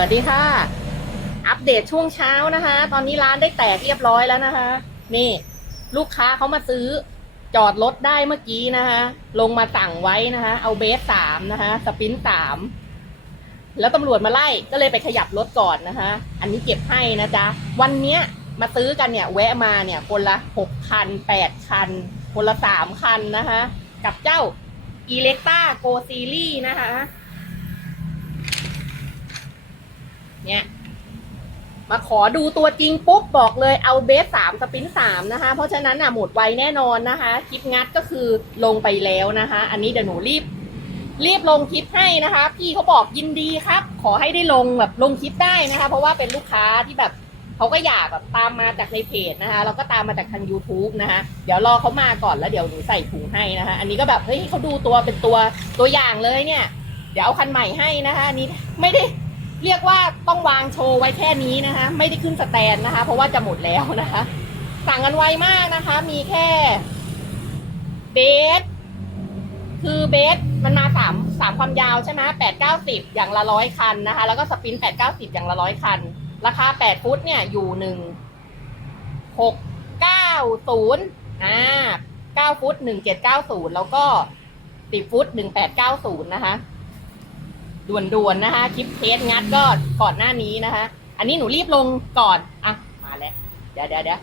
วัสดีค่ะ อัปเดตช่วงเช้านะคะ ตอนนี้ร้านได้แตกเรียบร้อยแล้วนะคะ นี่ ลูกค้าเขามาซื้อจอดรถได้เมื่อกี้นะคะ ลงมาสั่งไว้นะคะ เอาเบสสามนะคะ สปินสามแล้วตำรวจมาไล่ก็เลยไปขยับรถก่อนนะคะ อันนี้เก็บให้นะจ๊ะ วันเนี้ยมาซื้อกันเนี่ย แวะมาเนี่ย คนละหกคันแปดคัน คนละสามคันนะคะ กับเจ้า e l e c t a Go Series นะคะ เนี่ย มาขอดูตัวจริงปุ๊บบอกเลยเอาเบสสามสปินสามนะคะ เพราะฉะนั้นอะหมดไวแน่นอนนะคะ คลิปงัดก็คือลงไปแล้วนะคะ อันนี้เดี๋ยวหนูรีบ รีบลงคลิปให้นะคะ พี่เขาบอกยินดีครับ ขอให้ได้ลงแบบลงคลิปได้นะคะ เพราะว่าเป็นลูกค้าที่แบบเขาก็อยากแบบตามมาจากในเพจนะคะแล้วก็ตามมาจากทาง YouTube นะคะ เดี๋ยวรอเขามาก่อนแล้วเดี๋ยวหนูใส่ถุงให้นะคะ อันนี้ก็แบบเฮ้ยเขาดูตัวเป็นตัวตัวอย่างเลยเนี่ย เดี๋ยวเอาคันใหม่ให้นะคะอันนี้ไม่ได้ เรียกว่าต้องวางโชว์ไว้แค่นี้นะคะ ไม่ได้ขึ้นสแตนนะคะ เพราะว่าจะหมดแล้วนะคะ สั่งกันไวมากนะคะ มีแค่เบสคือเบสมันมาสามสามความยาวใช่ไหมแปดเก้าสิบอย่างละร้อยคันนะคะ แล้วก็สปินแปดเก้าสิบอย่างละร้อยคัน ราคาแปดฟุตเนี่ยอยู่หนึ่งหกเก้าศูนย์อ่าเก้าฟุตหนึ่งเจ็ดเก้าศูนย์แล้วก็สิบฟุตหนึ่งแปดเก้าศูนย์นะคะ ด่วนๆนะคะคลิปเทสงัดก็ก่อนหน้านี้นะคะ อันนี้หนูรีบลงก่อนอะมาแล้วเดี๋ยวเดี๋ยวเดี๋ยว